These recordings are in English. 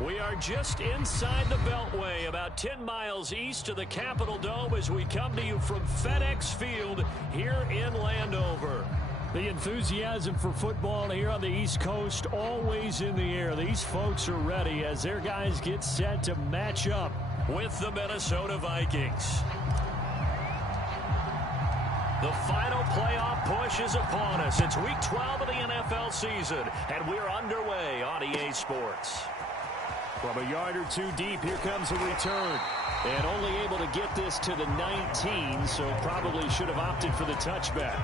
We are just inside the Beltway, about 10 miles east of the Capitol Dome as we come to you from FedEx Field here in Landover. The enthusiasm for football here on the East Coast always in the air. These folks are ready as their guys get set to match up with the Minnesota Vikings. The final playoff push is upon us. It's Week 12 of the NFL season, and we're underway on EA Sports. From a yard or two deep, here comes a return. And only able to get this to the 19, so probably should have opted for the touchback.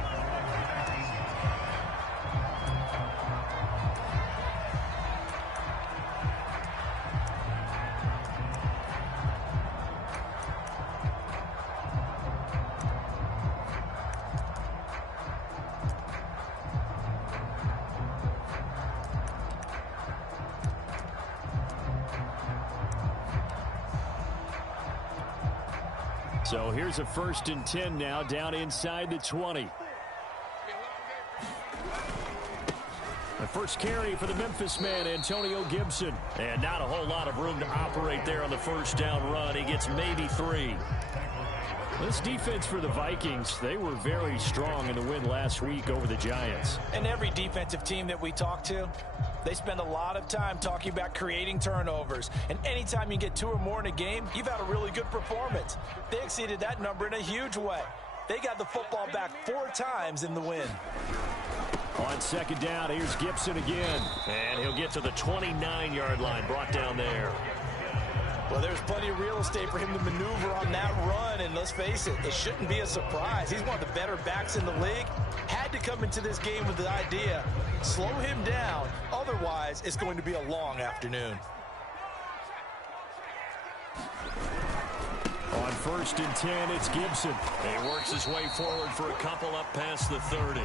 So here's a 1st and 10 now, down inside the 20. The first carry for the Memphis man, Antonio Gibson. And not a whole lot of room to operate there on the first down run. He gets maybe 3. This defense for the Vikings, they were very strong in the win last week over the Giants. And every defensive team that we talk to, they spend a lot of time talking about creating turnovers. And anytime you get 2 or more in a game, you've had a really good performance. They exceeded that number in a huge way. They got the football back 4 times in the win. On 2nd down, here's Gibson again. And he'll get to the 29-yard line, brought down there. Well, there's plenty of real estate for him to maneuver on that run, and let's face it, it shouldn't be a surprise. He's one of the better backs in the league. Had to come into this game with the idea, slow him down, otherwise it's going to be a long afternoon. On 1st and 10, it's Gibson. He works his way forward for a couple up past the 30.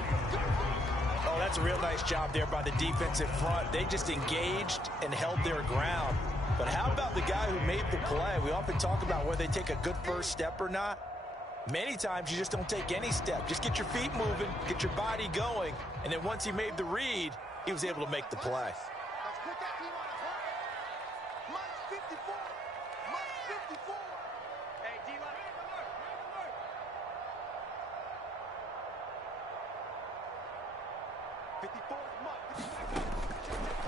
Oh, that's a real nice job there by the defensive front. They just engaged and held their ground. But how about the guy who made the play? We often talk about whether they take a good first step or not. Many times you just don't take any step. Just get your feet moving, get your body going, and then once he made the read, he was able to make the play.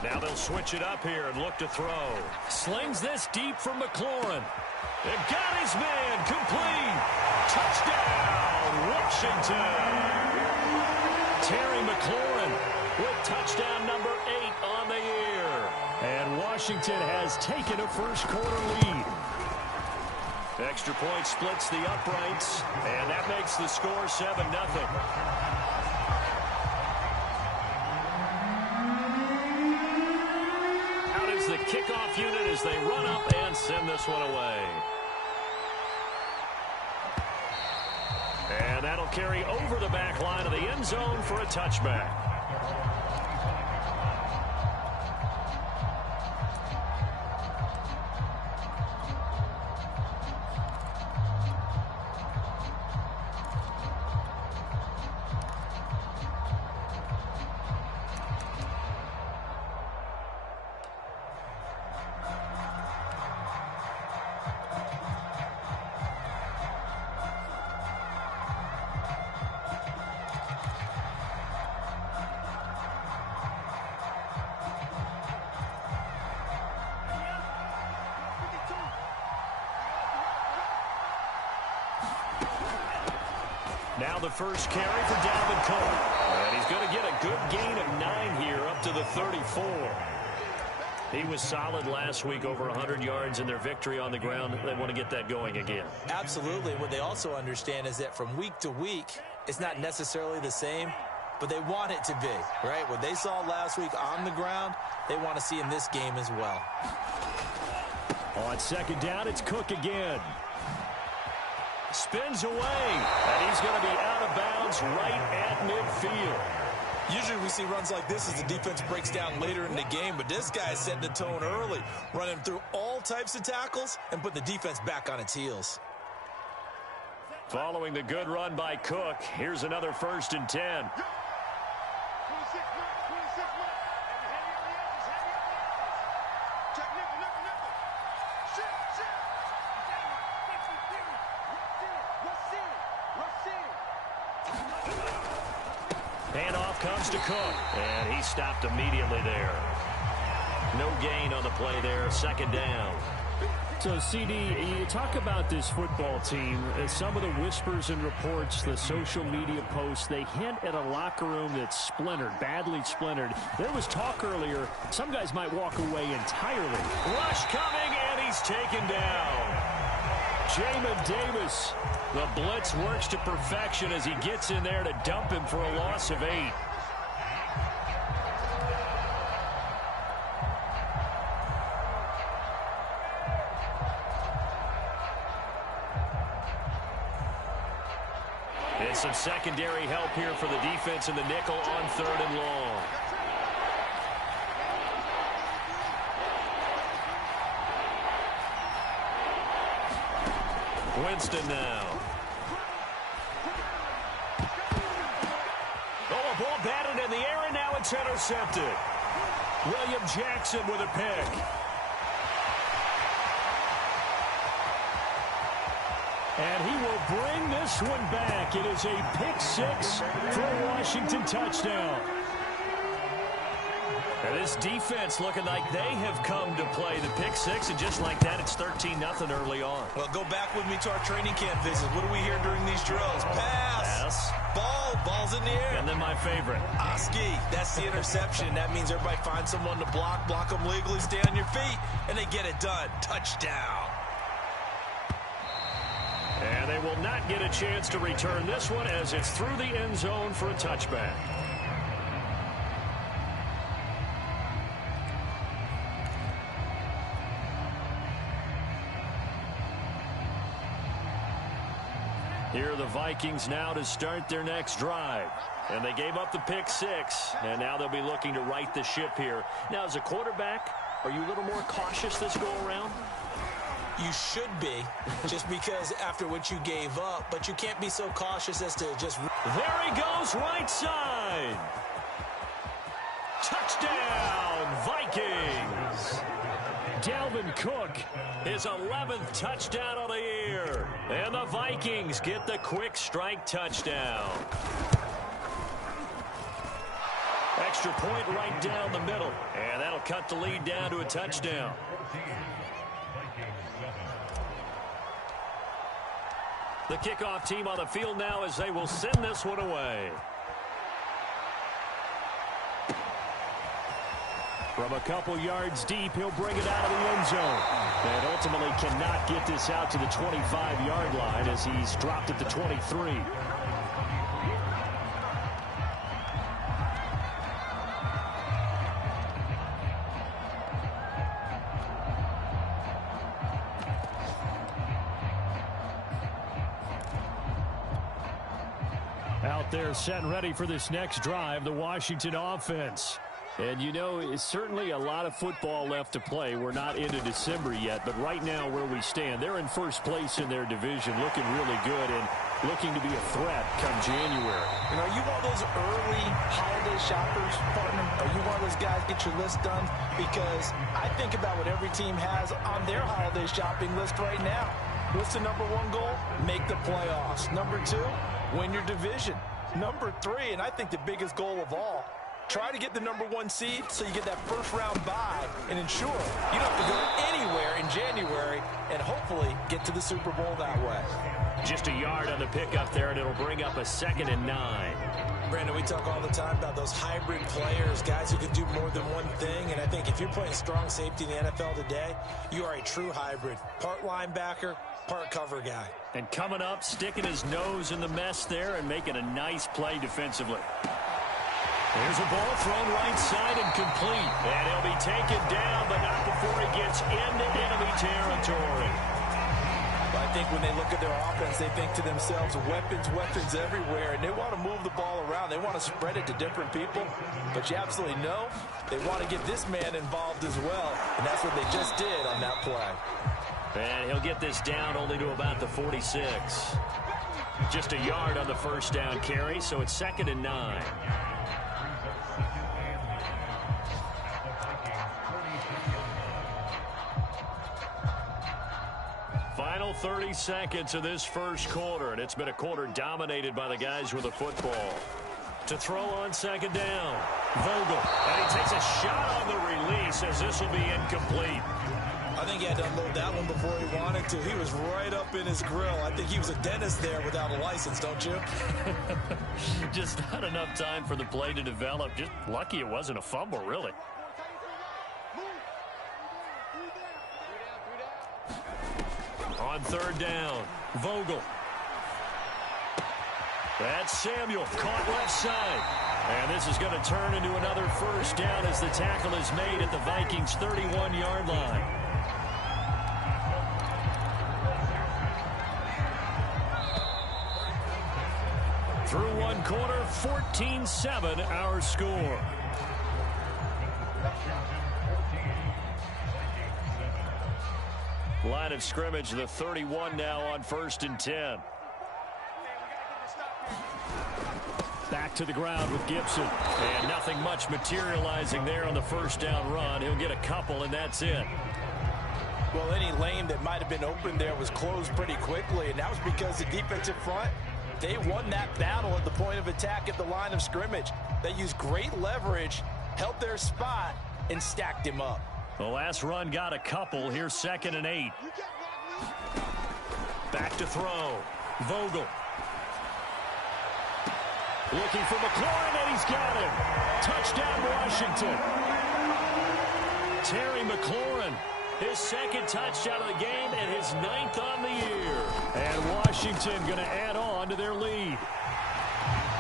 Now they'll switch it up here and look to throw. Slings this deep from McLaurin. They've got his man complete. Touchdown, Washington. Terry McLaurin with touchdown number 8 on the year. And Washington has taken a first-quarter lead. Extra point splits the uprights, and that makes the score 7-0. The kickoff unit as they run up and send this one away. And that'll carry over the back line of the end zone for a touchback. Now the first carry for Dalvin Cook. And he's going to get a good gain of 9 here up to the 34. He was solid last week, over 100 yards in their victory on the ground. They want to get that going again. Absolutely. What they also understand is that from week to week, it's not necessarily the same, but they want it to be, right? What they saw last week on the ground, they want to see in this game as well. On 2nd down, it's Cook again. Spins away, and he's going to be out of bounds right at midfield. Usually we see runs like this as the defense breaks down later in the game, but this guy is setting the tone early, running through all types of tackles and putting the defense back on its heels. Following the good run by Cook, here's another 1st and 10. Handoff comes to Cook, and he stopped immediately there. No gain on the play there, second down. So, CD, you talk about this football team. Some of the whispers and reports, the social media posts, they hint at a locker room that's splintered, badly splintered. There was talk earlier, some guys might walk away entirely. Rush coming, and he's taken down. Jamin Davis, the blitz works to perfection as he gets in there to dump him for a loss of 8. And some secondary help here for the defense in the nickel on 3rd and long. Winston now. Oh, a ball batted in the air, and now it's intercepted. William Jackson with a pick. And he will bring this one back. It is a pick-6 for a Washington touchdown. And this defense looking like they have come to play the pick-6, and just like that, it's 13-0 early on. Well, go back with me to our training camp visit. What do we hear during these drills? Pass. Ball's in the air. And then my favorite. Oski, that's the interception. That means everybody finds someone to block them legally, stay on your feet, and they get it done. Touchdown. And they will not get a chance to return this one as it's through the end zone for a touchback. Here are the Vikings now to start their next drive. And they gave up the pick-6, and now they'll be looking to right the ship here. Now, as a quarterback, are you a little more cautious this go-around? You should be, just because after what you gave up, but you can't be so cautious as to just... There he goes, right side. Touchdown, Vikings. Dalvin Cook, his 11th touchdown of the year. And the Vikings get the quick strike touchdown. Extra point right down the middle. And that'll cut the lead down to a touchdown. The kickoff team on the field now as they will send this one away. from a couple yards deep, he'll bring it out of the end zone. And ultimately cannot get this out to the 25-yard line as he's dropped at the 23. Out there set and ready for this next drive, the Washington offense. And, you know, it's certainly a lot of football left to play. We're not into December yet, but right now where we stand, they're in first place in their division, looking really good and looking to be a threat come January. And are you one of those early holiday shoppers, partner? Are you one of those guys get your list done? Because I think about what every team has on their holiday shopping list right now. What's the number one goal? Make the playoffs. Number two, win your division. Number three, and I think the biggest goal of all, try to get the number one seed so you get that first round bye and ensure you don't have to go anywhere in January and hopefully get to the Super Bowl that way. Just a yard on the pickup there, and it'll bring up a 2nd and 9. Brandon, we talk all the time about those hybrid players, guys who can do more than one thing, and I think if you're playing strong safety in the NFL today, you are a true hybrid. Part linebacker, part cover guy. And coming up, sticking his nose in the mess there and making a nice play defensively. There's a ball thrown right side and complete. And he'll be taken down, but not before he gets into enemy territory. I think when they look at their offense, they think to themselves, weapons everywhere, and they want to move the ball around. They want to spread it to different people, but you absolutely know they want to get this man involved as well, and that's what they just did on that play. And he'll get this down only to about the 46. Just a yard on the first down carry, so it's 2nd and 9. Final 30 seconds of this first quarter, and it's been a quarter dominated by the guys with the football. To throw on second down. Vogel. And he takes a shot on the release as this will be incomplete. I think he had to unload that one before he wanted to. He was right up in his grill. I think he was a dentist there without a license, don't you? Just not enough time for the play to develop. Just lucky it wasn't a fumble, really. On third down, Vogel. That's Samuel, caught left side. And this is going to turn into another first down as the tackle is made at the Vikings' 31-yard line. Through one quarter, 14-7 our score. Line of scrimmage, the 31 now on 1st and 10. Back to the ground with Gibson. And nothing much materializing there on the first down run. He'll get a couple, and that's it. Well, any lane that might have been open there was closed pretty quickly, and that was because the defensive front, they won that battle at the point of attack at the line of scrimmage. They used great leverage, held their spot, and stacked him up. The last run got a couple. Here's 2nd and 8. Back to throw. Vogel. Looking for McLaurin, and he's got him. Touchdown, Washington. Terry McLaurin, his 2nd touchdown of the game and his 9th on the year. And Washington going to add on to their lead.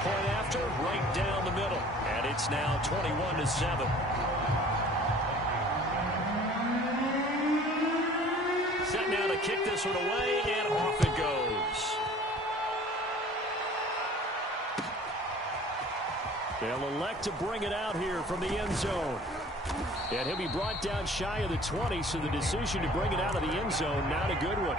Point after, right down the middle. And it's now 21-7. Set now to kick this one away, and off it goes. They'll elect to bring it out here from the end zone. And he'll be brought down shy of the 20, so the decision to bring it out of the end zone, not a good one.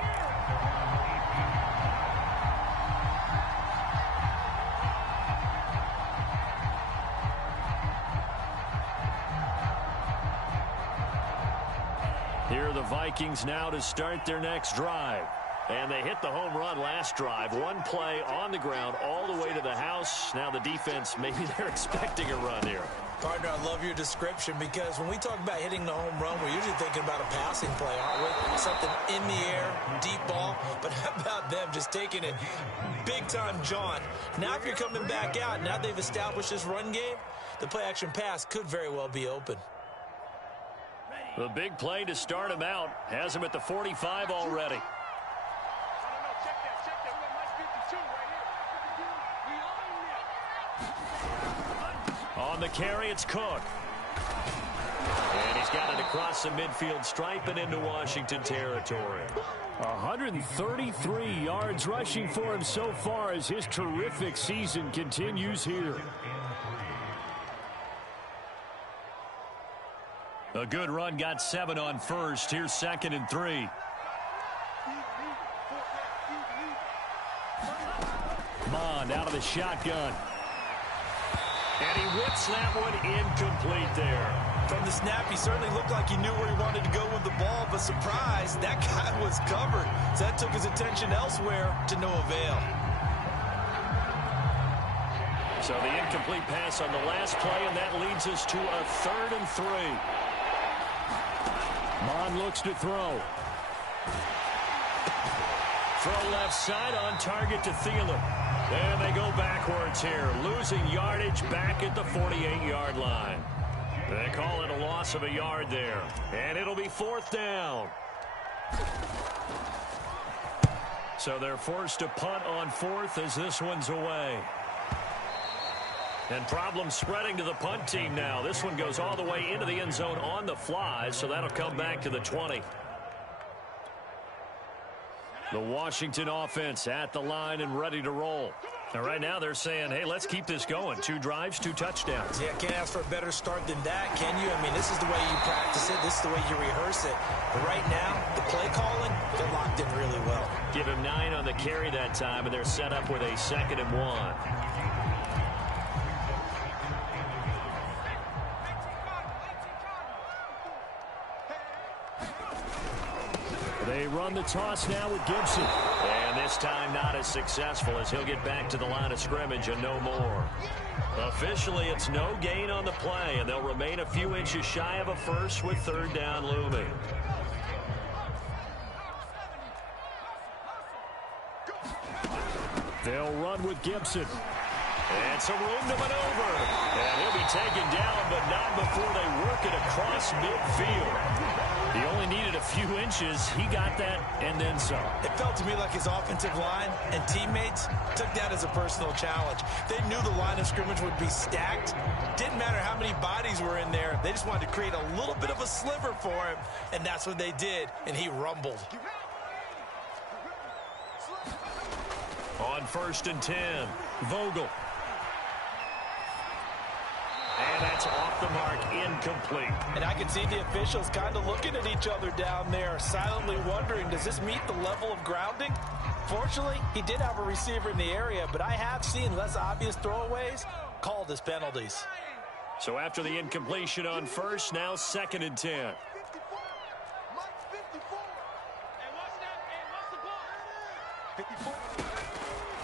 Here are the Vikings now to start their next drive. And they hit the home run last drive. One play on the ground all the way to the house. Now the defense, maybe they're expecting a run here. Partner, I love your description because when we talk about hitting the home run, we're usually thinking about a passing play, aren't we? Something in the air, deep ball. But how about them just taking it big-time jaunt? Now if you're coming back out, now they've established this run game, the play-action pass could very well be open. The big play to start him out has him at the 45 already. On the carry, it's Cook. And he's got it across the midfield stripe and into Washington territory. 133 yards rushing for him so far as his terrific season continues here. A good run, got 7 on first. Here's 2nd and 3. Mond out of the shotgun. And he whips that one incomplete there. From the snap, he certainly looked like he knew where he wanted to go with the ball, but surprise, that guy was covered. So that took his attention elsewhere to no avail. So the incomplete pass on the last play, and that leads us to a 3rd and 3. Mond looks to throw. Throw left side on target to Thielen. And they go backwards here, losing yardage back at the 48-yard line. They call it a loss of a yard there. And it'll be 4th down. So they're forced to punt on 4th as this one's away. And problems spreading to the punt team now. This one goes all the way into the end zone on the fly, so that'll come back to the 20. The Washington offense at the line and ready to roll. And right now they're saying, hey, let's keep this going. 2 drives, 2 touchdowns. Yeah, can't ask for a better start than that, can you? I mean, this is the way you practice it. This is the way you rehearse it. But right now, the play calling, they're locked in really well. Give him 9 on the carry that time, and they're set up with a 2nd and 1. They run the toss now with Gibson. And this time not as successful as he'll get back to the line of scrimmage and no more. Officially, it's no gain on the play, and they'll remain a few inches shy of a first with third down looming. They'll run with Gibson. And some room to maneuver. And he'll be taken down, but not before they work it across midfield. He only needed a few inches. He got that and then some. It felt to me like his offensive line and teammates took that as a personal challenge. They knew the line of scrimmage would be stacked. Didn't matter how many bodies were in there. They just wanted to create a little bit of a sliver for him, and that's what they did, and he rumbled. On 1st and 10, Vogel. And that's off the mark, incomplete. And I can see the officials kind of looking at each other down there, silently wondering, does this meet the level of grounding? Fortunately, he did have a receiver in the area, but I have seen less obvious throwaways called as penalties. So after the incompletion on 1st, now 2nd and 10.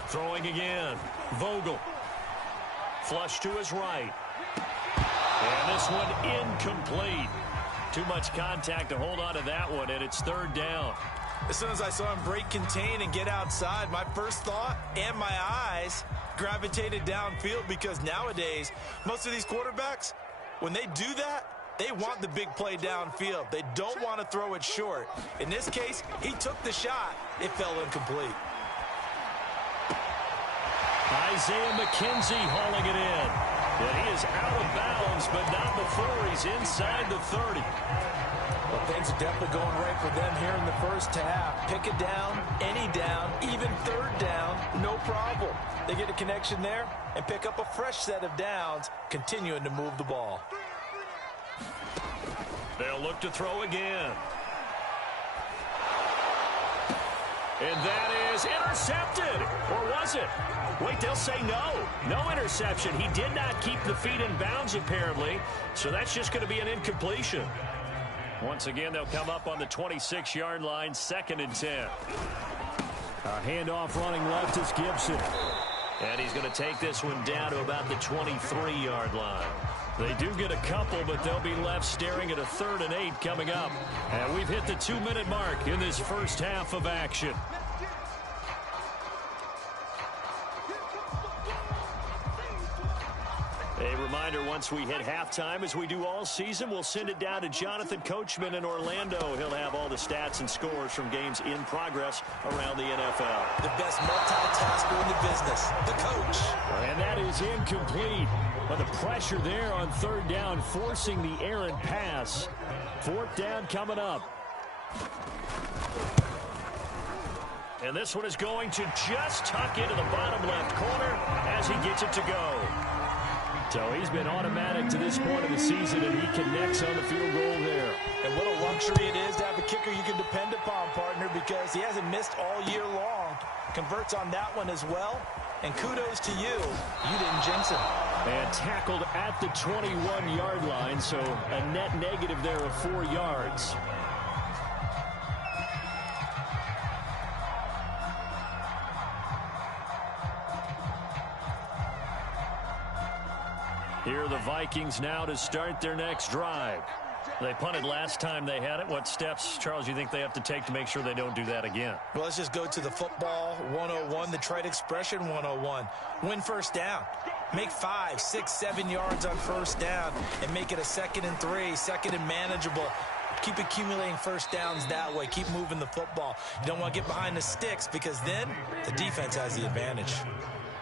Throwing again. Vogel. Flush to his right. And this one incomplete. Too much contact to hold on to that one, and it's 3rd down. As soon as I saw him break contain and get outside, my first thought and my eyes gravitated downfield, because nowadays, most of these quarterbacks, when they do that, they want the big play downfield. They don't want to throw it short. In this case, he took the shot. It fell incomplete. Isaiah McKenzie hauling it in. And he is out of bounds, but not before he's inside the 30. Well, things are definitely going right for them here in the first half. Pick it down, any down, even 3rd down, no problem. They get a connection there and pick up a fresh set of downs, continuing to move the ball. They'll look to throw again. And that is intercepted. Or was it? Wait, they'll say no. No interception. He did not keep the feet in bounds, apparently. So that's just going to be an incompletion. Once again, they'll come up on the 26-yard line, 2nd and 10. A handoff running left is Gibson. And he's going to take this one down to about the 23-yard line. They do get a couple, but they'll be left staring at a 3rd and 8 coming up. And we've hit the 2-minute mark in this first half of action. A reminder, once we hit halftime, as we do all season, we'll send it down to Jonathan Coachman in Orlando. He'll have all the stats and scores from games in progress around the NFL. The best multitasker in the business, the coach. And that is incomplete. But the pressure there on 3rd down, forcing the errant pass. 4th down coming up. And this one is going to just tuck into the bottom left corner as he gets it to go. So he's been automatic to this point of the season, and he connects on the field goal there. And what a luxury it is to have a kicker you can depend upon, partner, because he hasn't missed all year long. Converts on that one as well. And kudos to you. You didn't jinx him. And tackled at the 21-yard line, so a net negative there of 4 yards. Here are the Vikings now to start their next drive. They punted last time they had it. What steps, Charles, you think they have to take to make sure they don't do that again? Well, let's just go to the football 101, the trite expression 101. Win 1st down. Make 5, 6, 7 yards on 1st down and make it a 2nd and 3, 2nd and manageable. Keep accumulating 1st downs that way. Keep moving the football. You don't want to get behind the sticks, because then the defense has the advantage.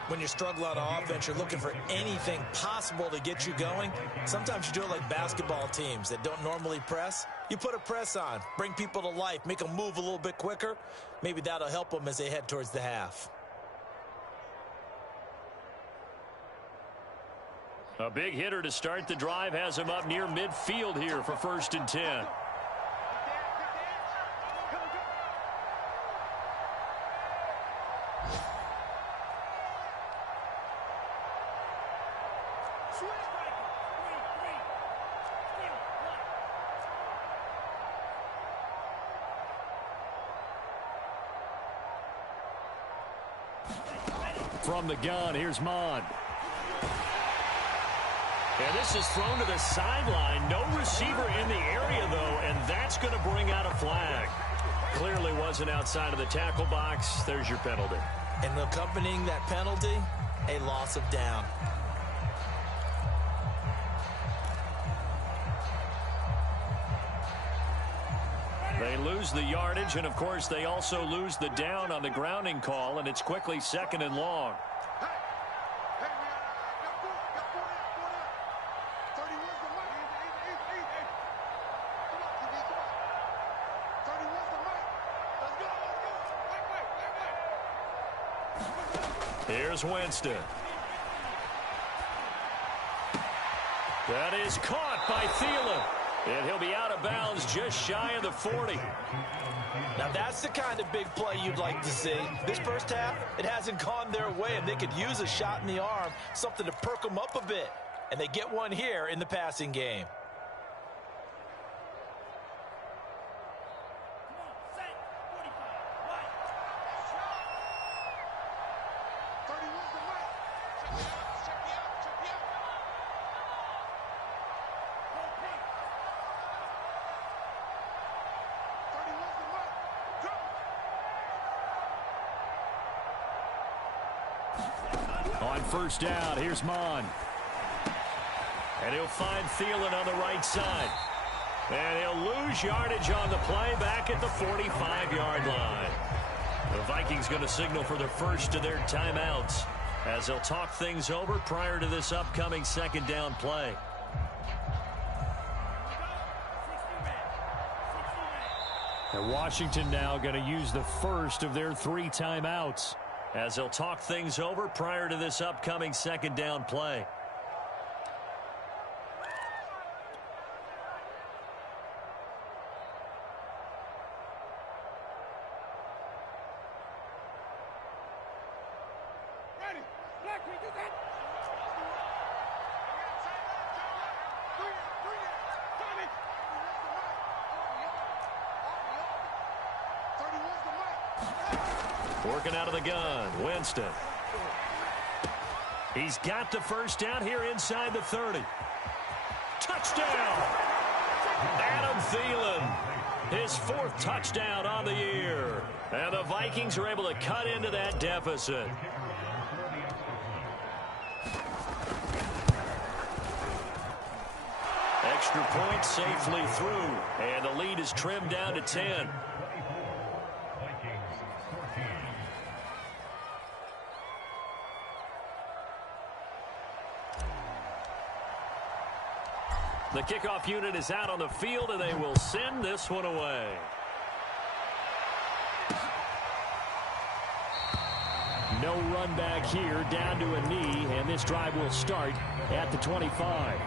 When you struggle on offense, you're looking for anything possible to get you going. Sometimes you do it like basketball teams that don't normally press. You put a press on, bring people to life, make them move a little bit quicker. Maybe that'll help them as they head towards the half. A big hitter to start the drive has him up near midfield here for 1st and 10. from the gun. Here's Mon. And this is thrown to the sideline. No receiver in the area, though, and that's going to bring out a flag. Clearly wasn't outside of the tackle box. There's your penalty. And accompanying that penalty, a loss of down. They lose the yardage, and, of course, they also lose the down on the grounding call, and it's quickly 2nd and long. Here's Winston. That is caught by Thielen. And he'll be out of bounds just shy of the 40. Now that's the kind of big play you'd like to see. This first half, it hasn't gone their way, and they could use a shot in the arm, something to perk them up a bit. And they get one here in the passing game. On first down, here's Mon. And he'll find Thielen on the right side. And he'll lose yardage on the play back at the 45-yard line. The Vikings going to signal for the first of their timeouts as they'll talk things over prior to this upcoming 2nd down play. And Washington now going to use the first of their 3 timeouts as they'll talk things over prior to this upcoming 2nd down play. Working out of the gun, Winston. He's got the first down here inside the 30. Touchdown! Adam Thielen, his 4th touchdown on the year. And the Vikings are able to cut into that deficit. Extra point safely through, and the lead is trimmed down to 10. The kickoff unit is out on the field, and they will send this one away. No run back here, down to a knee, and this drive will start at the 25.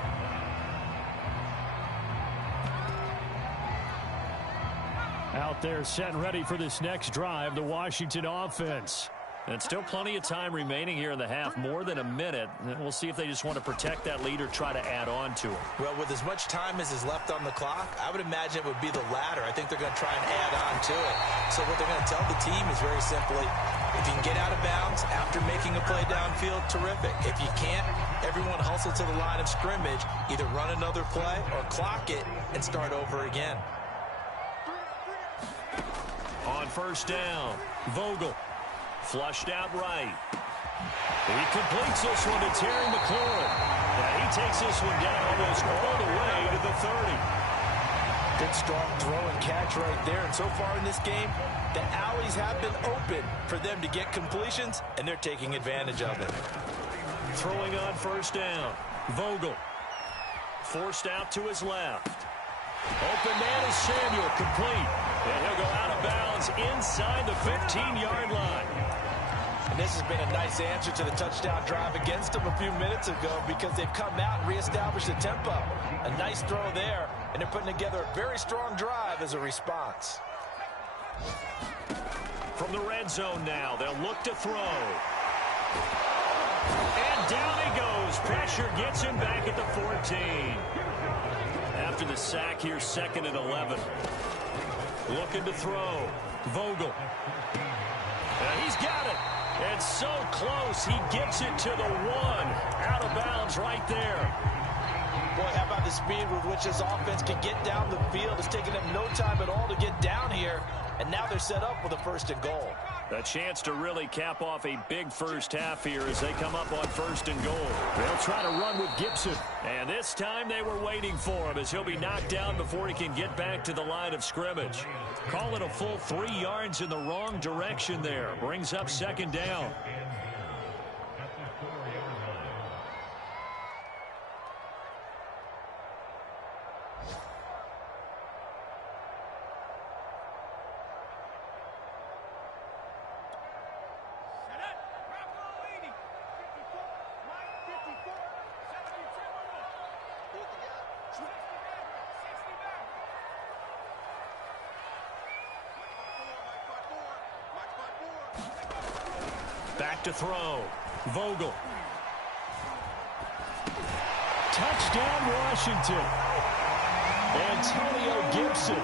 Out there set and ready for this next drive, the Washington offense. And still plenty of time remaining here in the half, more than a minute. And we'll see if they just want to protect that lead or try to add on to it. Well, with as much time as is left on the clock, I would imagine it would be the latter. I think they're going to try and add on to it. So what they're going to tell the team is very simply, if you can get out of bounds after making a play downfield, terrific. If you can't, everyone hustle to the line of scrimmage, either run another play or clock it and start over again. On first down, Vogel. Flushed out right. He completes this one to Terry McLaurin. Now he takes this one down almost all the way to the 30. Good strong throw and catch right there. And so far in this game, the alleys have been open for them to get completions, and they're taking advantage of it. Throwing on first down, Vogel. Forced out to his left. Open man is Samuel, complete. And he'll go out of bounds inside the 15-yard line. And this has been a nice answer to the touchdown drive against them a few minutes ago because they've come out and reestablished the tempo. A nice throw there, and they're putting together a very strong drive as a response. From the red zone now, they'll look to throw. And down he goes. Pressure gets him back at the 14. After the sack here, 2nd and 11. Looking to throw. Vogel. And he's got it. And so close, he gets it to the 1. Out of bounds right there. Boy, how about the speed with which this offense can get down the field? It's taken them no time at all to get down here, and now they're set up with a 1st and goal. A chance to really cap off a big first half here as they come up on 1st and goal. They'll try to run with Gibson. And this time they were waiting for him as he'll be knocked down before he can get back to the line of scrimmage. Call it a full 3 yards in the wrong direction there. Brings up 2nd down. Back to throw. Vogel. Touchdown, Washington. Antonio Gibson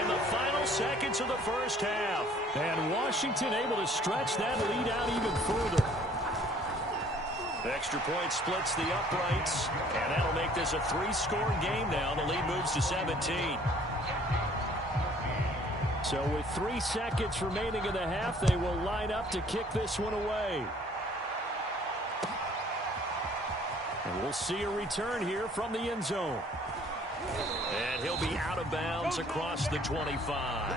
in the final seconds of the first half. And Washington able to stretch that lead out even further. The extra point splits the uprights, and that'll make this a 3-score game now. The lead moves to 17. So with 3 seconds remaining in the half, they will line up to kick this one away. And we'll see a return here from the end zone. And he'll be out of bounds across the 25.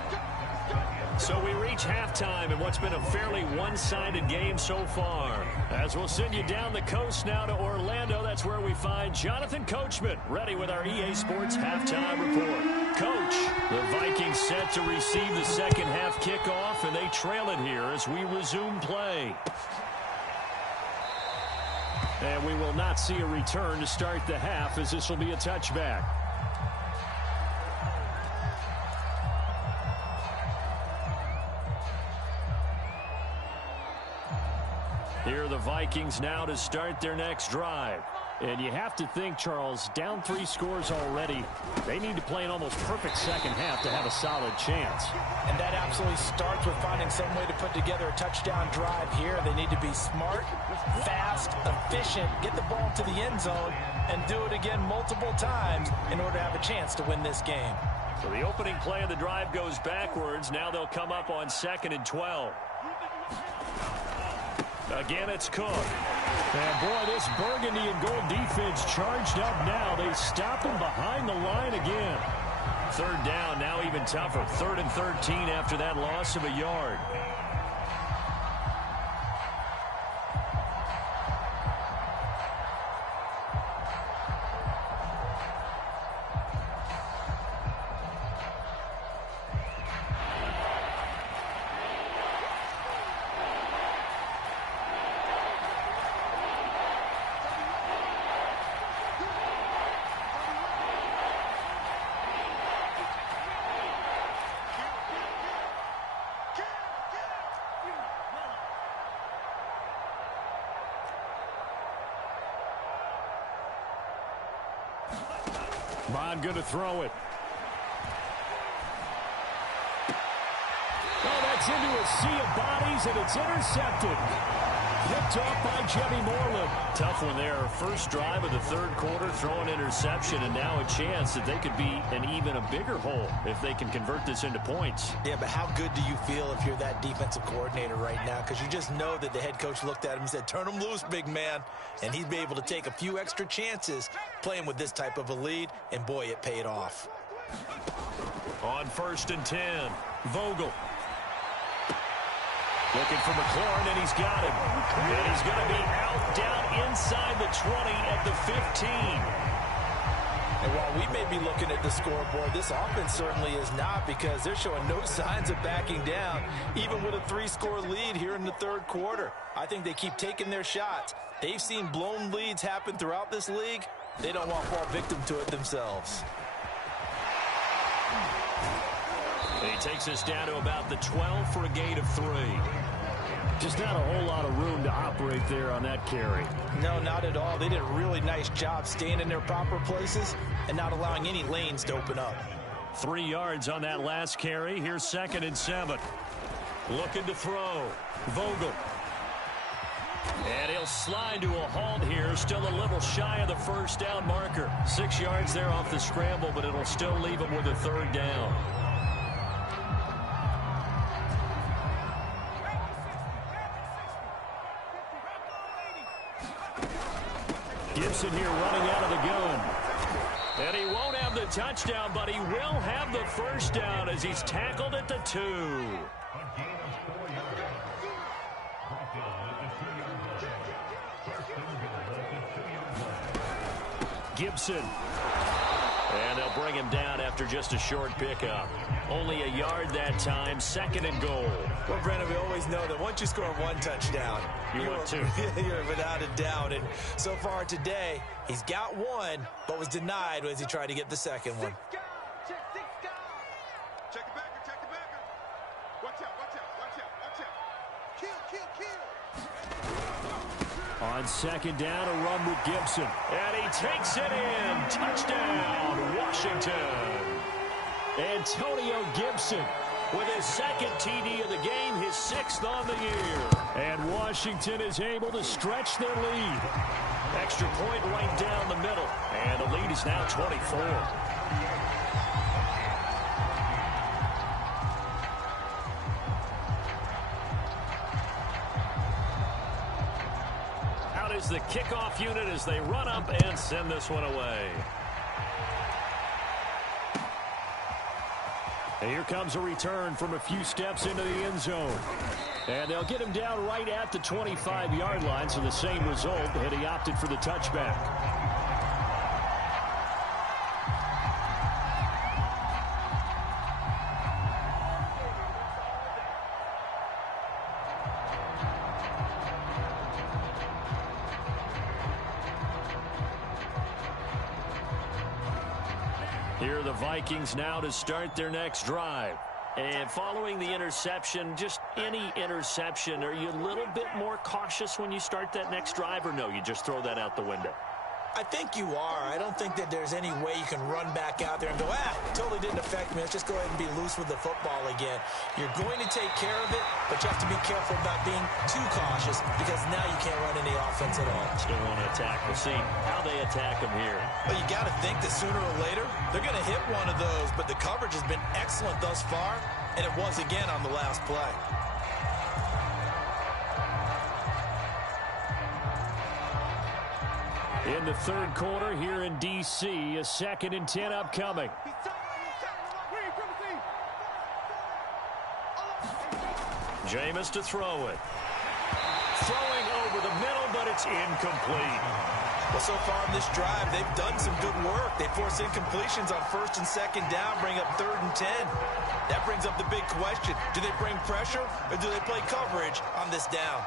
So we reach halftime in what's been a fairly one-sided game so far. As we'll send you down the coast now to Orlando, that's where we find Jonathan Coachman ready with our EA Sports halftime report. Coach, the Vikings set to receive the second half kickoff, and they trail it here as we resume play. And we will not see a return to start the half as this will be a touchback. Here are the Vikings now to start their next drive. And you have to think, Charles, down 3 scores already. They need to play an almost perfect second half to have a solid chance. And that absolutely starts with finding some way to put together a touchdown drive here. They need to be smart, fast, efficient, get the ball to the end zone, and do it again multiple times in order to have a chance to win this game. So the opening play of the drive goes backwards. Now they'll come up on 2nd and 12. Again, it's Cook. And, boy, this burgundy and gold defense charged up now. They stop him behind the line again. 3rd down, now even tougher. 3rd and 13 after that loss of a yard. Bond going to throw it. Oh, that's into a sea of bodies, and it's intercepted. Picked off by Jimmy Moreland. Tough one there. First drive of the 3rd quarter, throwing interception, and now a chance that they could be in even a bigger hole if they can convert this into points. Yeah, but how good do you feel if you're that defensive coordinator right now? Because you just know that the head coach looked at him and said, turn him loose, big man. And he'd be able to take a few extra chances playing with this type of a lead, and boy, it paid off. On 1st and 10, Vogel. Looking for McLaurin, and he's got him. And he's going to be out down inside the 20 at the 15. And while we may be looking at the scoreboard, this offense certainly is not, because they're showing no signs of backing down, even with a 3-score lead here in the 3rd quarter. I think they keep taking their shots. They've seen blown leads happen throughout this league. They don't want to fall victim to it themselves. And he takes us down to about the 12 for a gain of 3. Just not a whole lot of room to operate there on that carry. No, not at all. They did a really nice job staying in their proper places and not allowing any lanes to open up. 3 yards on that last carry. Here's 2nd and 7. Looking to throw. Vogel. And he'll slide to a halt here, still a little shy of the first down marker. 6 yards there off the scramble, but it'll still leave him with a third down. Gibson here running out of the gun. And he won't have the touchdown, but he will have the first down as he's tackled at the 2. Gibson. And they'll bring him down after just a short pickup. Only a yard that time, 2nd and goal. Well, Brandon, we always know that once you score one touchdown, you're without a doubt. And so far today, he's got one, but was denied as he tried to get the second one. Check the backer, check the backer. Watch out, watch out, watch out, watch out. Kill, kill, kill. On 2nd down, a run with Gibson. And he takes it in. Touchdown, Washington. Antonio Gibson with his 2nd TD of the game, his 6th on the year. And Washington is able to stretch their lead. Extra point right down the middle. And the lead is now 24. Is the kickoff unit as they run up and send this one away. And here comes a return from a few steps into the end zone. And they'll get him down right at the 25-yard line, so the same result, and he opted for the touchback. Here are the Vikings now to start their next drive. And following the interception, just any interception, are you a little bit more cautious when you start that next drive, or no, you just throw that out the window? I think you are. I don't think that there's any way you can run back out there and go, totally didn't affect me. Let's just go ahead and be loose with the football again. You're going to take care of it, but you have to be careful about being too cautious because now you can't run any offense at all. Still want to attack. We'll see how they attack them here. Well, you got to think that sooner or later, they're going to hit one of those, but the coverage has been excellent thus far, and it was again on the last play. In the third quarter here in D.C., a 2nd and 10 upcoming. Jameis to throw it. Throwing over the middle, but it's incomplete. Well, so far in this drive, they've done some good work. They force incompletions on 1st and 2nd down, bring up 3rd and 10. That brings up the big question. Do they bring pressure, or do they play coverage on this down?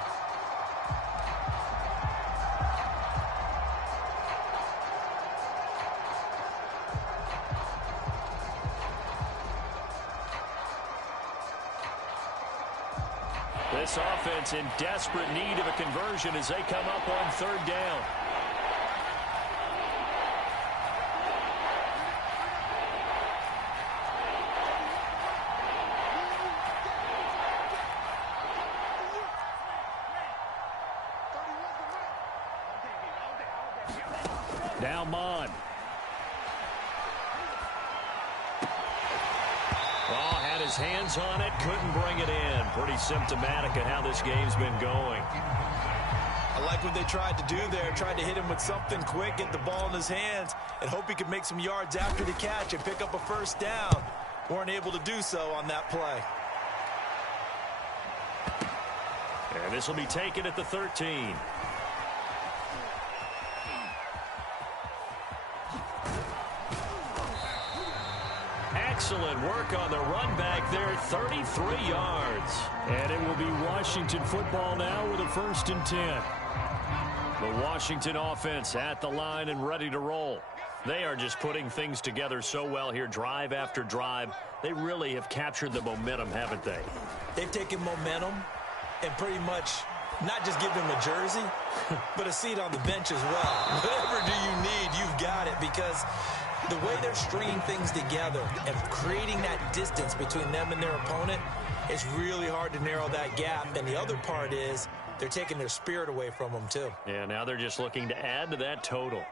This offense in desperate need of a conversion as they come up on 3rd down. Now Mon. Had his hands on it, couldn't bring it in. Pretty symptomatic of how this game's been going. I like what they tried to do there. Tried to hit him with something quick, get the ball in his hands, and hope he could make some yards after the catch and pick up a 1st down. Weren't able to do so on that play. And this will be taken at the 13. Excellent work on the run back there, 33 yards. And it will be Washington football now with a 1st and 10. The Washington offense at the line and ready to roll. They are just putting things together so well here, drive after drive. They really have captured the momentum, haven't they? They've taken momentum and pretty much not just give them a jersey, but a seat on the bench as well. Whatever do you need, you've got it, because the way they're stringing things together and creating that distance between them and their opponent, it's really hard to narrow that gap. And the other part is they're taking their spirit away from them, too. Yeah, now they're just looking to add to that total.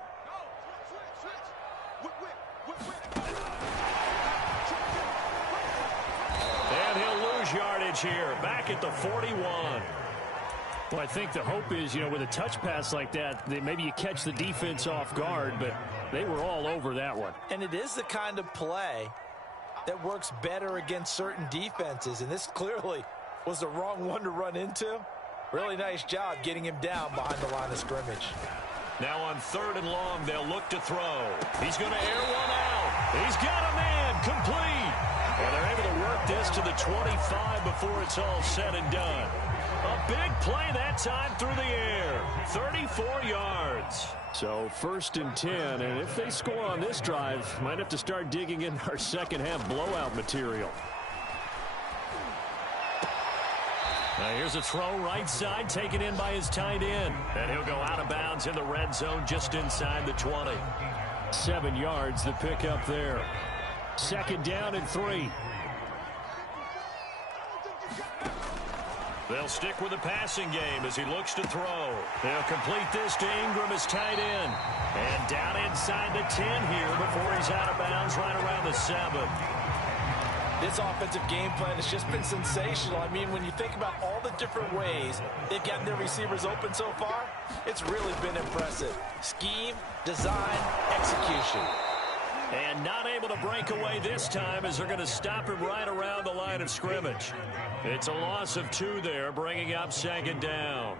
And he'll lose yardage here, back at the 41. Well, I think the hope is, with a touch pass like that, maybe you catch the defense off guard, but they were all over that one. And it is the kind of play that works better against certain defenses, and this clearly was the wrong one to run into. Really nice job getting him down behind the line of scrimmage. Now on 3rd and long, they'll look to throw. He's going to air one out. He's got a man complete. And they're able to work this to the 25 before it's all said and done. A big play that time through the air. 34 yards. So 1st and 10, and if they score on this drive, might have to start digging in our second half blowout material. Now here's a throw right side, taken in by his tight end. And he'll go out of bounds in the red zone just inside the 20. 7 yards, the pickup there. 2nd down and 3. They'll stick with the passing game as he looks to throw. They'll complete this to Ingram as tight end. And down inside the 10 here before he's out of bounds right around the 7. This offensive game plan has just been sensational. I mean, when you think about all the different ways they've gotten their receivers open so far, it's really been impressive. Scheme, design, execution. And not able to break away this time as they're going to stop him right around the line of scrimmage. It's a loss of 2 there, bringing up 2nd down.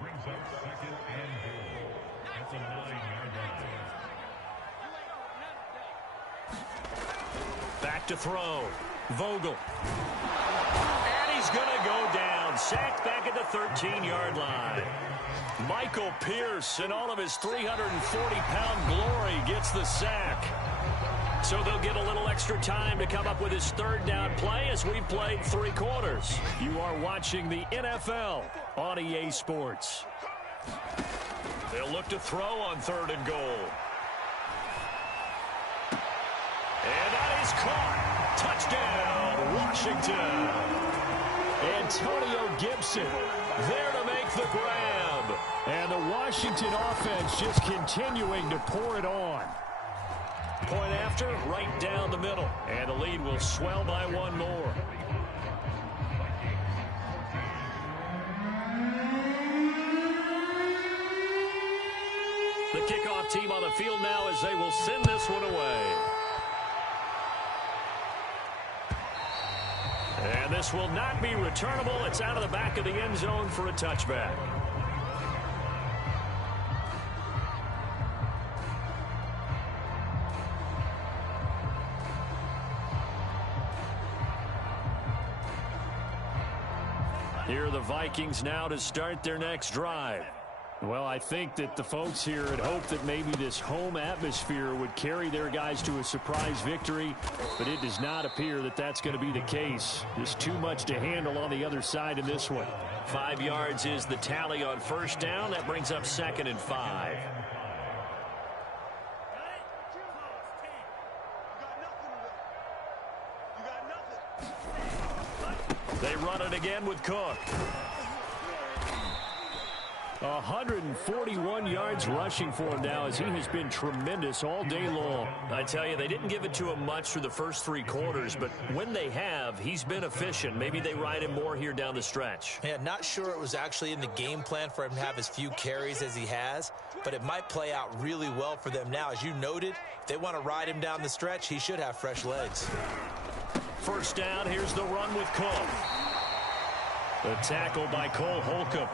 Back to throw. Vogel. And he's going to go down. Sacked back at the 13-yard line. Michael Pierce, in all of his 340-pound glory, gets the sack. So they'll get a little extra time to come up with his 3rd down play as we've played 3 quarters. You are watching the NFL on EA Sports. They'll look to throw on 3rd and goal. And that is caught. Touchdown, Washington. Antonio Gibson there to make the grab. And the Washington offense just continuing to pour it on. Point after, right down the middle. And the lead will swell by 1 more. The kickoff team on the field now as they will send this one away. And this will not be returnable. It's out of the back of the end zone for a touchback. Here are the Vikings now to start their next drive. Well, I think that the folks here had hoped that maybe this home atmosphere would carry their guys to a surprise victory, but it does not appear that that's going to be the case. There's too much to handle on the other side in this one. 5 yards is the tally on 1st down. That brings up 2nd and 5. They run it again with Cook. 141 yards rushing for him now as he has been tremendous all day long. I tell you, they didn't give it to him much through the first 3 quarters, but when they have, he's been efficient. Maybe they ride him more here down the stretch. Yeah, not sure it was actually in the game plan for him to have as few carries as he has, but it might play out really well for them now. As you noted, if they want to ride him down the stretch, he should have fresh legs. 1st down, here's the run with Cook. The tackle by Cole Holcomb.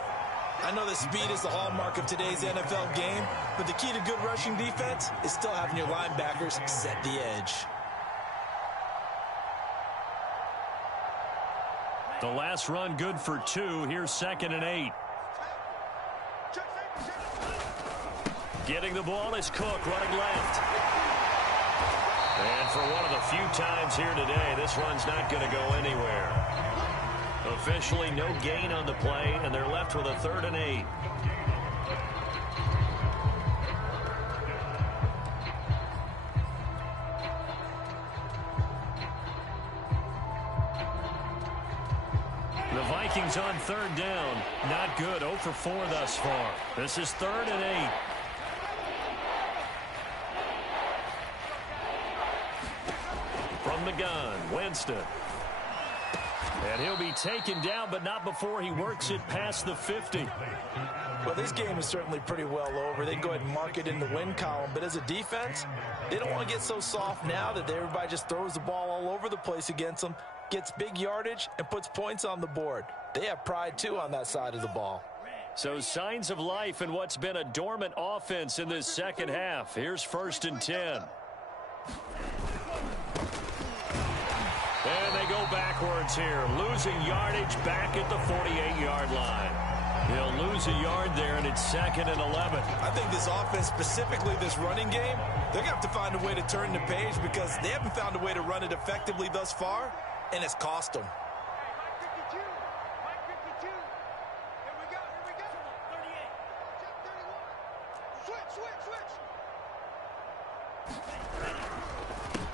I know that speed is the hallmark of today's NFL game, but the key to good rushing defense is still having your linebackers set the edge. The last run good for 2. Here's 2nd and 8. Getting the ball is Cook running left. And for one of the few times here today, this run's not going to go anywhere. Officially no gain on the play, and they're left with a 3rd and 8. markings on third down. Not good. 0 for 4 thus far. This is 3rd and 8. From the gun, Winston. And he'll be taken down, but not before he works it past the 50. Well, this game is certainly pretty well over. They can go ahead and mark it in the win column. But as a defense, they don't want to get so soft now that everybody just throws the ball all over the place against them, gets big yardage, and puts points on the board. They have pride, too, on that side of the ball. So signs of life in what's been a dormant offense in this second half. Here's 1st and 10. And they go backwards here, losing yardage back at the 48-yard line. He'll lose a yard there, and it's 2nd and 11. I think this offense, specifically this running game, they're going to have to find a way to turn the page because they haven't found a way to run it effectively thus far, and it's cost them.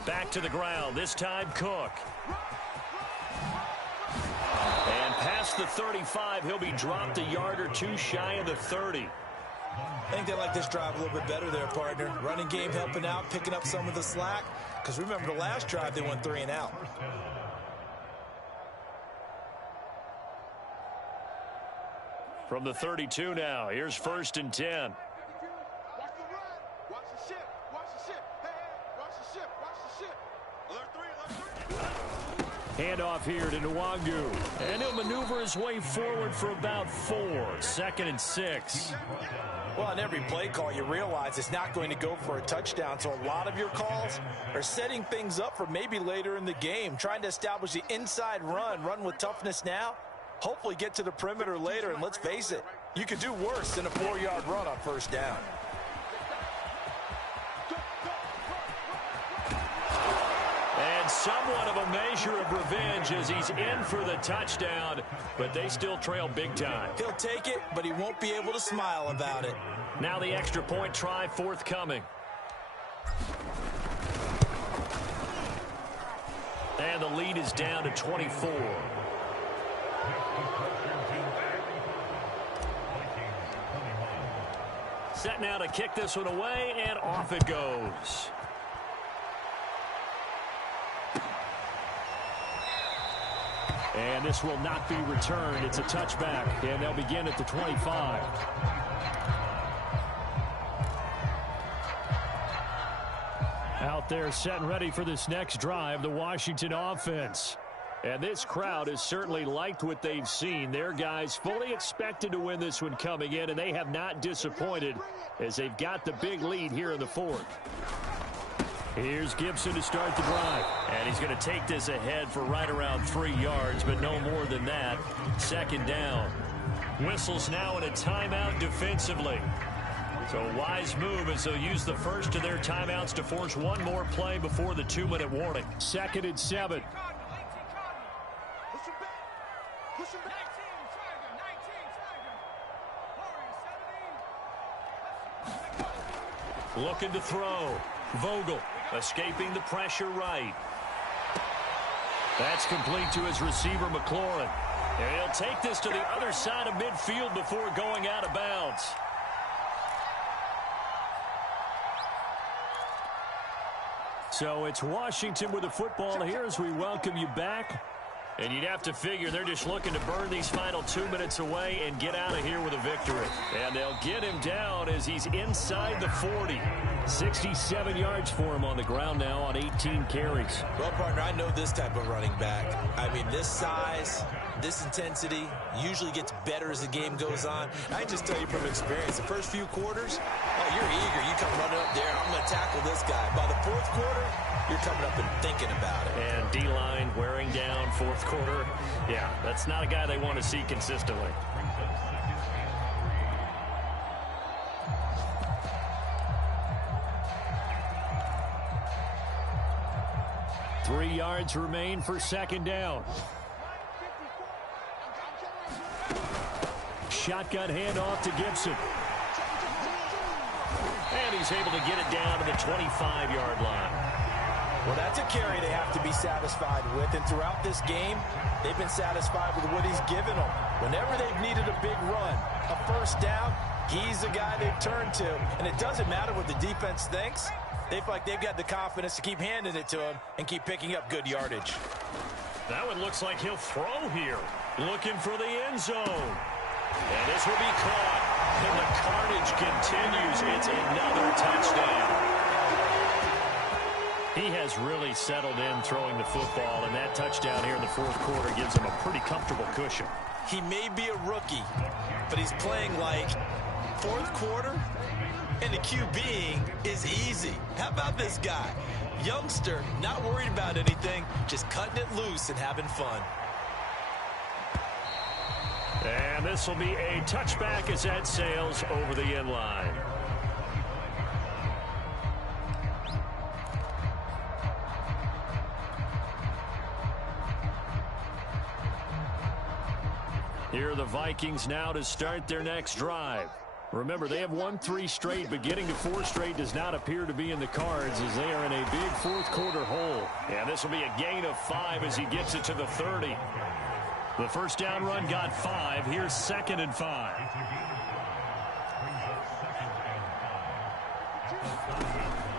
Back to the ground, this time Cook. And past the 35, he'll be dropped a yard or two shy of the 30. I think they like this drive a little bit better there, partner. Running game helping out, picking up some of the slack. Because remember, the last drive, they went 3 and out. From the 32 now, here's 1st and 10. Handoff here to Nwangu. And he'll maneuver his way forward for about 4. 2nd and 6. Well, on every play call, you realize it's not going to go for a touchdown. So a lot of your calls are setting things up for maybe later in the game, trying to establish the inside run with toughness now, hopefully get to the perimeter later. And let's face it, you could do worse than a 4-yard run on 1st down. And somewhat of a measure of revenge as he's in for the touchdown, but they still trail big time. He'll take it, but he won't be able to smile about it. Now the extra point try forthcoming. And the lead is down to 24. Set now to kick this one away, and off it goes. And this will not be returned. It's a touchback, and they'll begin at the 25. Out there set and ready for this next drive, the Washington offense. And this crowd has certainly liked what they've seen. Their guys fully expected to win this one coming in, and they have not disappointed as they've got the big lead here in the 4th. Here's Gibson to start the drive. And he's going to take this ahead for right around 3 yards, but no more than that. 2nd down. Whistles now in a timeout defensively. So a wise move as they'll use the first of their timeouts to force one more play before the 2-minute warning. 2nd and 7. Looking to throw. Vogel escaping the pressure right. That's complete to his receiver, McLaurin. And he'll take this to the other side of midfield before going out of bounds. So it's Washington with the football here as we welcome you back. And you'd have to figure they're just looking to burn these final 2 minutes away and get out of here with a victory. And they'll get him down as he's inside the 40. 67 yards for him on the ground now on 18 carries. Well, partner, I know this type of running back. I mean, this size, this intensity usually gets better as the game goes on. I can just tell you from experience, the first few quarters, oh, you're eager. You come running up there, I'm going to tackle this guy. By the 4th quarter, you're coming up and thinking about it. And D-line wearing down 4th quarter. Yeah, that's not a guy they want to see consistently. Three yards remain for 2nd down. Shotgun handoff to Gibson. And he's able to get it down to the 25-yard line. Well, that's a carry they have to be satisfied with. And throughout this game, they've been satisfied with what he's given them. Whenever they've needed a big run, a first down, he's the guy they've turned to. And it doesn't matter what the defense thinks. They feel like they've got the confidence to keep handing it to him and keep picking up good yardage. That one looks like he'll throw here. Looking for the end zone. And this will be caught. And the carnage continues. It's another touchdown. He has really settled in throwing the football, and that touchdown here in the fourth quarter gives him a pretty comfortable cushion. He may be a rookie, but he's playing like fourth quarter, and the QBing is easy. How about this guy? Youngster, not worried about anything, just cutting it loose and having fun. And this will be a touchback as that sails over the end line. Here are the Vikings now to start their next drive. Remember, they have won 3 straight, but getting to 4 straight does not appear to be in the cards as they are in a big fourth quarter hole. And this will be a gain of 5 as he gets it to the 30. The first down run got 5. Here's 2nd and 5.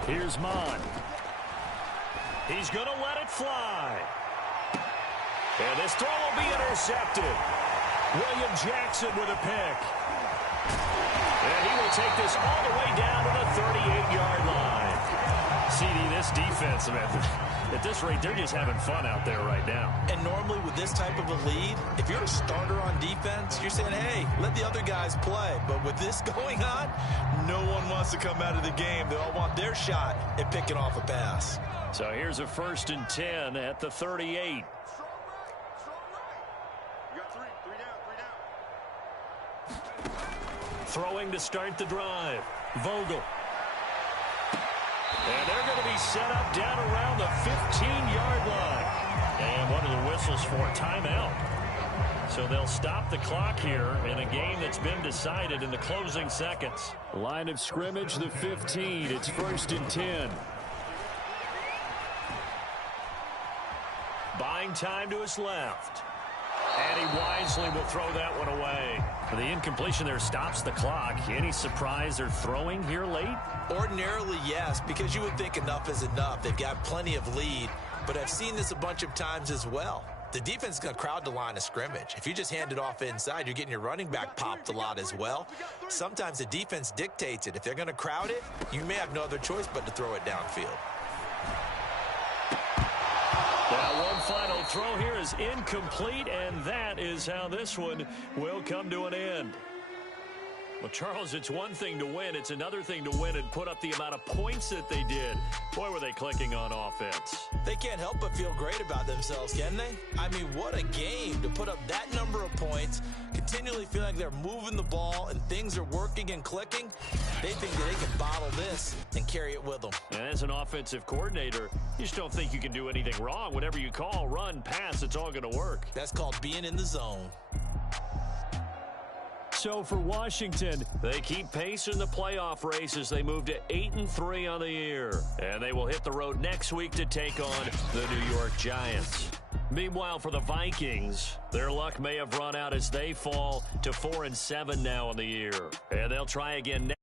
Here's Mon. He's going to let it fly. And this throw will be intercepted. William Jackson with a pick. And he will take this all the way down to the 38-yard line. CD, this defense, man, at this rate, they're just having fun out there right now. And normally with this type of a lead, if you're a starter on defense, you're saying, hey, let the other guys play. But with this going on, no one wants to come out of the game. They all want their shot at picking off a pass. So here's a 1st and 10 at the 38. Throwing to start the drive. Vogel. And they're going to be set up down around the 15-yard line. And what are the whistles for? Timeout. So they'll stop the clock here in a game that's been decided in the closing seconds. Line of scrimmage, the 15. It's 1st and 10. Buying time to his left. And he wisely will throw that one away. The incompletion there stops the clock. Any surprise they're throwing here late? Ordinarily, yes, because you would think enough is enough. They've got plenty of lead, but I've seen this a bunch of times as well. The defense is going to crowd the line of scrimmage. If you just hand it off inside, you're getting your running back popped a lot as well. Sometimes the defense dictates it. If they're going to crowd it, you may have no other choice but to throw it downfield. Now, one final throw here is incomplete, and that is how this one will come to an end. Well, Charles, it's one thing to win. It's another thing to win and put up the amount of points that they did. Boy, were they clicking on offense. They can't help but feel great about themselves, can they? I mean, what a game to put up that number of points, continually feel like they're moving the ball and things are working and clicking. They think that they can bottle this and carry it with them. And as an offensive coordinator, you just don't think you can do anything wrong. Whatever you call, run, pass, it's all going to work. That's called being in the zone. So for Washington, they keep pace in the playoff race as they move to 8-3 on the year. And they will hit the road next week to take on the New York Giants. Meanwhile, for the Vikings, their luck may have run out as they fall to 4-7 now on the year. And they'll try again next